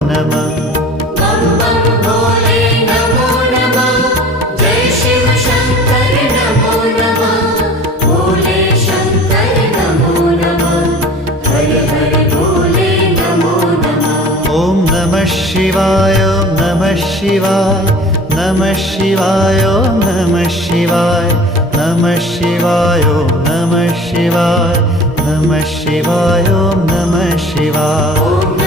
नमः। बम बम भोले नमो नमः। जय शिव शंकर नमो नमः। भोले शंकर नमो नमः। हर हर भोले नमो नमः। ॐ नमः शिवाय नमः शिवाय नमः शिवाय नमः शिवाय नमः शिवाय नमः शिवाय नमः शिवाय नमः शिवाय।